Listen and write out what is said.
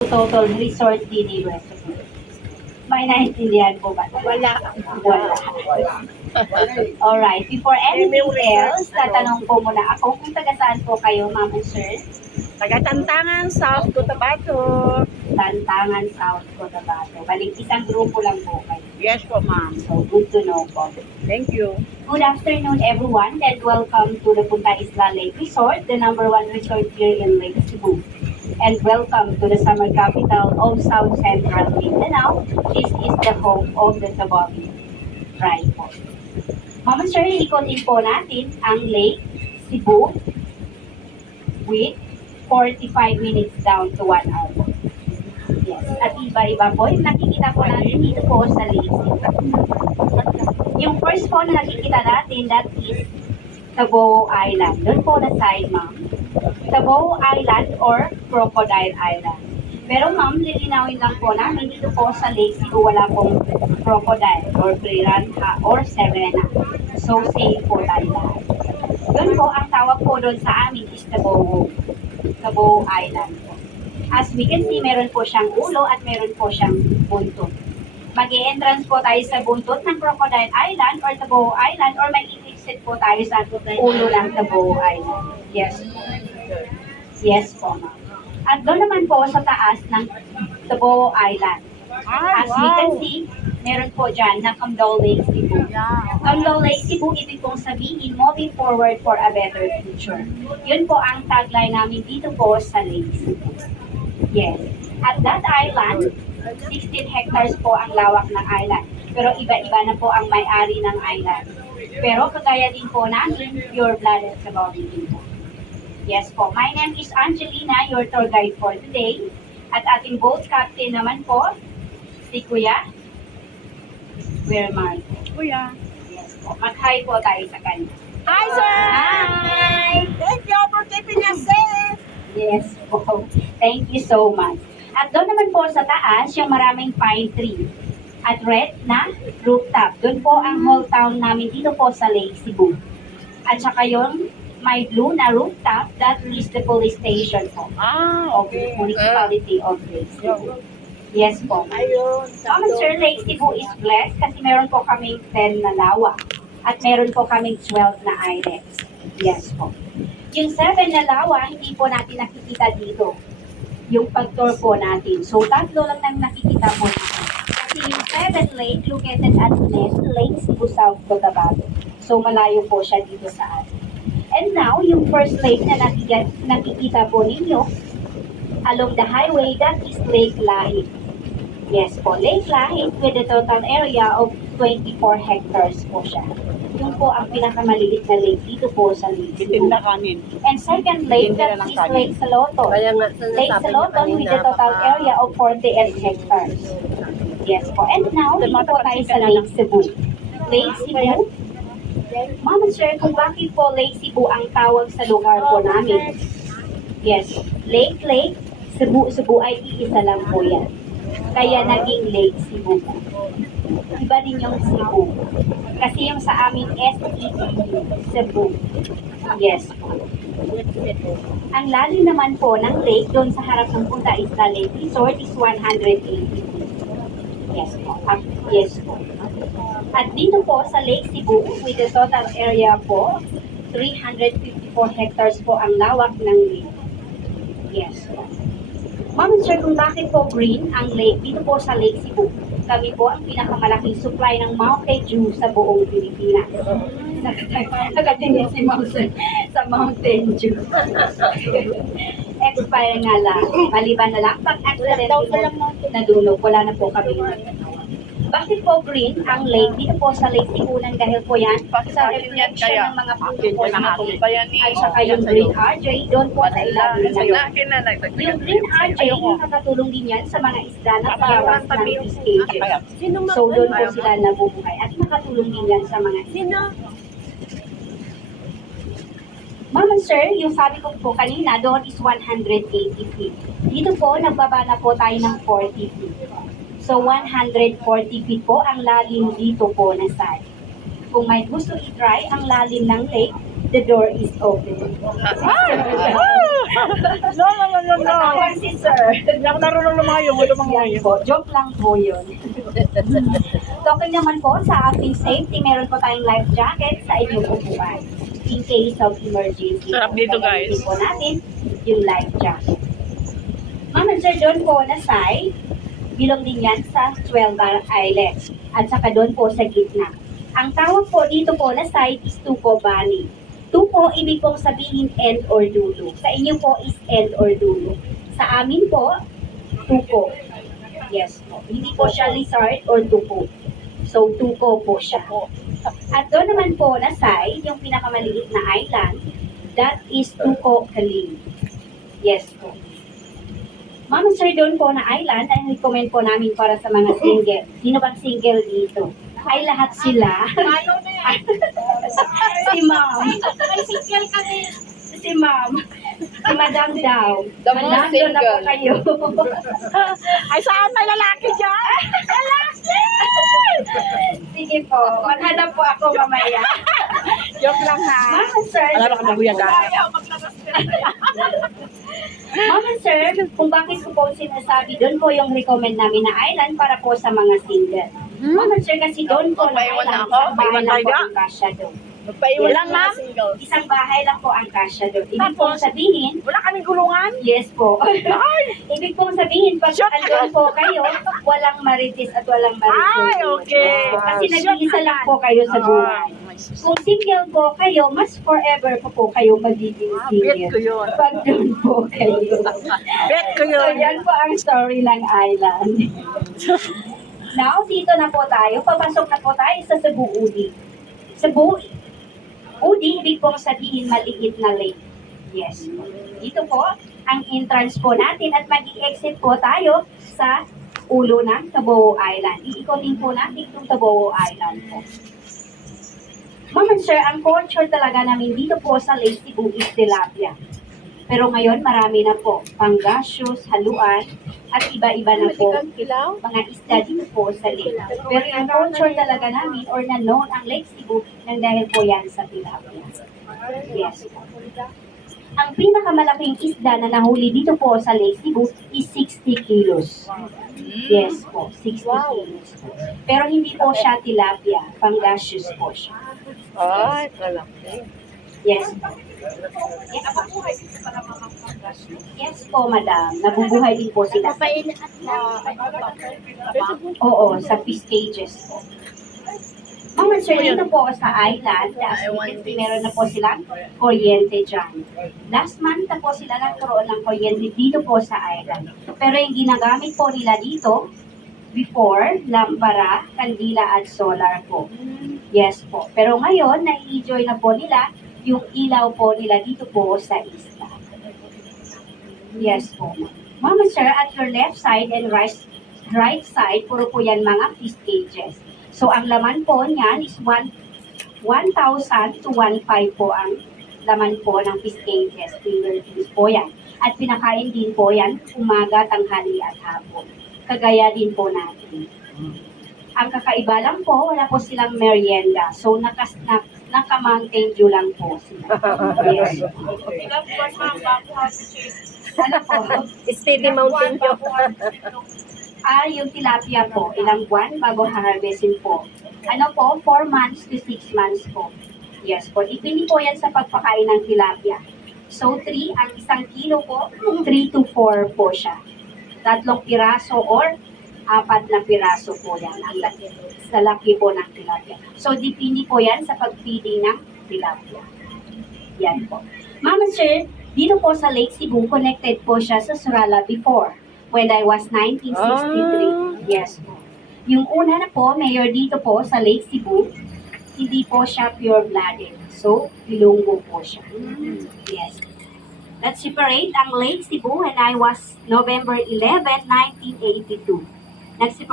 Total Resort DD Restaurant. May naintindihan po ba? Wala. Wala. Alright, before anything else, tatanong po muna ako kung taga saan po kayo, ma'am and sir? Taga-Tantangan, South Cotabato. Tantangan, South Cotabato. Balik isang grupo lang po kayo. Yes po, ma'am. So, good to know po. Thank you. Good afternoon, everyone, and welcome to the Punta Isla Lake Resort, the #1 resort here in Lake Cebu. And welcome to the summer capital of South Central Mindanao. This is the home of the Tabawi Tripod. Mama Sir, ikotin po natin ang Lake Cebu with 45 minutes down to 1 hour. Yes, at iba-iba po yung nakikita po natin dito po sa Lake Cebu. Yung first po na nakikita natin, that is Tabo Island. Doon po na side, ma'am. Tabo Island or Crocodile Island. Pero ma'am, lilinawin lang po namin dito po sa Lake Cebu wala pong crocodile or piranha or serena. So, safe po tayo lahat. Doon po, ang tawag po doon sa amin is Tabo Island po. As we can see, meron po siyang ulo at meron po siyang buntot. Mag-i-entrance po tayo sa buntot ng Crocodile Island or Tabo Island or mag-i-exit po tayo sa ulo ng Tabo Island. Yes po. Yes po, ma'am. At doon naman po sa taas ng Tabo Island. As we can see, meron po dyan na Camdao Lake Cebu. Camdao Lake Cebu, ibig pong sabihin, moving forward for a better future. Yun po ang tagline namin dito po sa Lake Cebu. Yes. At that island, 16 hectares po ang lawak ng island. Pero iba-iba na po ang may-ari ng island. Pero kagaya din po namin, pure blooded sa bawat dito. Yes po. My name is Angelina, your tour guide for today. At ating boat captain naman po, si Kuya Wilmar. Kuya. Yes po. Mag-hi po tayo sa kanya. Hi, sir! Hi! Thank you for keeping us safe! Yes po. Thank you so much. At doon naman po sa taas, yung maraming pine tree. At red na rooftop. Doon po ang whole town namin dito po sa Lake Cebu. At saka yung may blue na rooftop, that is the police station po. Of the municipality of Lake Cebu. Yes po. Ayun. Sir, Lake Cebu is blessed kasi meron po kaming 10 na lawa. At meron po kaming 12 na islets. Yes po. Yung 7 na lawa, hindi po natin nakikita dito. Yung pag-tour po natin. So, 3 lang nang nakikita po dito. Kasi yung 7 lake located at Lake Cebu South Cotabato. So, malayo po siya dito sa atin. And now, yung first lake na nakikita po ninyo, along the highway, that is Lake Lahit. Yes po, Lake Lahit with a total area of 24 hectares po siya. Yun po ang pinakamaliit na lake dito po sa Lake Cebu. Bitin na kanin. And second lake, that is Lake Saloton. Lake Saloton with a total area of 48 hectares. Yes po. And now, dito po tayo sa Lake Cebu. Lake Cebu. Mama Sir, kung bakit po Lake Cebu ang tawag sa lugar po namin? Yes, Lake, Cebu ay iisa lang po yan. Kaya naging Lake Cebu. Iba din yung Cebu. Kasi yung sa amin, S-E-B, Cebu. Yes po. Ang lalim naman po ng lake doon sa harap ng Punta Isla Lake Resort is 180 feet. Yes po. Yes po. At dito po sa Lake Cebu, with the total area po, 354 hectares po ang lawak ng lake. Yes po. Ma'am Sir, kung bakit po green ang lake dito po sa Lake Cebu? Kami po ang pinakamalaking supply ng Mountain Dew sa buong Pilipinas. Nakatingin si Ma'am Sir sa Mountain Dew. Expire nga lang. Maliban na lang pag-accident nadulog. Wala na po kami. Bakit po green ang lake dito po sa Lake Cebu nang dahil po yan sa reflection ng mga puno po natin at saka yung green RJ doon po sa ilalim ng yung green RJ nakakatulong din yan sa mga isda na palawas ng fish cages. So doon po sila nabubuhay at nakatulong din yan sa mga isda. Mama Sir, yung sabi ko po kanina doon is 180 feet. Dito po nagbaba na po tayo ng 40 feet. So, 140 feet po ang lalim dito po na side. Kung may gusto i-try ang lalim ng lake, the door is open. No. Ayan si sir. Hindi ako narunong lumayo. Yan po, joke lang po yun. Talking naman po sa ating safety, meron po tayong life jacket sa inyong upuan. In case of emergency. Sarap dito, guys. Gagamitin po natin yung life jacket. Ma'am and sir, doon po na side, bilong din yan sa 12 Island. At saka doon po sa gitna. Ang tawag po dito po na side is tuko bali. Tuko, ibig pong sabihin end or dulo. Sa inyo po is end or dulo. Sa amin po, tuko. Yes po. Hindi po siya lizard or tuko. So, tuko po siya. At doon naman po na side, yung pinakamaliit na island, that is Tuko Kaling. Yes po. Ma'am, sir, doon po na island, ay recommend po namin para sa mga single. Sino bang single dito? Ay, lahat sila. Ano na yan? Si ma'am. May single kami. Si ma'am. Si madam daw. The most Madam, doon na po single. kayo. Ay, saan may lalaki dyan? Sige po. Maghanap po ako mamaya. Joke lang ha. Ma'am, sir. Alam mo ka naguyagan. Ma'am and sir, kung bakit ko po sinasabi, doon po yung recommend namin na island para po sa mga single. Ma'am and sir, kasi doon po na Magpaiwan island, na ako? isang bahay Maiwan lang po tayo? ang kasya doon. Magpaiwan Walang, ng mga ma'am? singles. Isang bahay lang po ang kasya doon. Ibig Tapos? pong sabihin, Wala kaming gulungan? yes po. Ibig pong sabihin, pag Shock andun po kayo, walang marites at walang marites. Ay, okay. Kasi Shock nag-iisa lang agad. po kayo sa buhay. Ah, Kung single po kayo, mas forever po kayo magiging bet ko single. yun. Pag doon po kayo. Bet ko So, yun. yan po ang story ng island. Now, dito na po tayo. Papasok na po tayo sa Cebu Udi. Cebu Udi, ibig pong sabihin maliit na lake. Yes. Dito po, ang entrance po natin at mag-exit po tayo sa ulo ng Taboao Island. Iikotin po natin itong Taboao Island po. Ma'am and sir, ang culture talaga namin dito po sa Lake Cebu is tilapia. Pero ngayon, marami na po. Pangasius, haluan, at iba-iba na po mga isda dito po sa lake. Pero yung culture talaga namin or na-known ang Lake Cebu nang dahil po yan sa tilapia. Yes po. Ang pinakamalaking isda na nahuli dito po sa Lake Cebu is 60 kilos. Yes po, 60 kilos po. Pero hindi po siya tilapia, pangasius po siya. Ay, kalaki. Yes po. Yes po, madam. Nabubuhay din po sila. Oo, sa fish cages po. Mga sir, dito po sa island, as you can see, meron na po silang kuryente dyan. Last month na po sila nagkaroon ng kuryente dito po sa island. Pero yung ginagamit po nila dito, before, lampara, kandila at solar po. Yes po. Pero ngayon, na-enjoy na po nila yung ilaw po nila dito po sa isla. Yes po. Mama sir, at your left side and right side, puro po yan mga fish cages. So, ang laman po niyan is 1,000 to 1,500 po ang laman po ng fish cages. Finger fish po yan. At pinakain din po yan umaga, tanghali at hapon. Kagaya din po natin. Ang kakaiba lang po, wala po silang merienda. So, naka-mountain dew lang po sila. Yes. Ano po? Steady Mountain Dew. Yung tilapia po, ilang buwan bago harvestin po. Ano po, 4 months to 6 months po. Yes po, dipindi po yan sa pagpakain ng tilapia. So, 3, ang isang kilo po, 3 to 4 po siya. 3 piraso or 4 na piraso po yan. Ang laki, sa laki po ng tilapia. So, dipindi po yan sa pag-feeding ng tilapia. Yan po. Mama sir, dito po sa Lake Cebu, connected po siya sa Surala before. When I was 1963. Yes po. Yung una na po, mayor dito po sa Lake Cebu, hindi po siya pure-blooded. So, Ilonggo po siya. Yes. Let's separate ang Lake Cebu when I was November 11, 1982. Nag-separate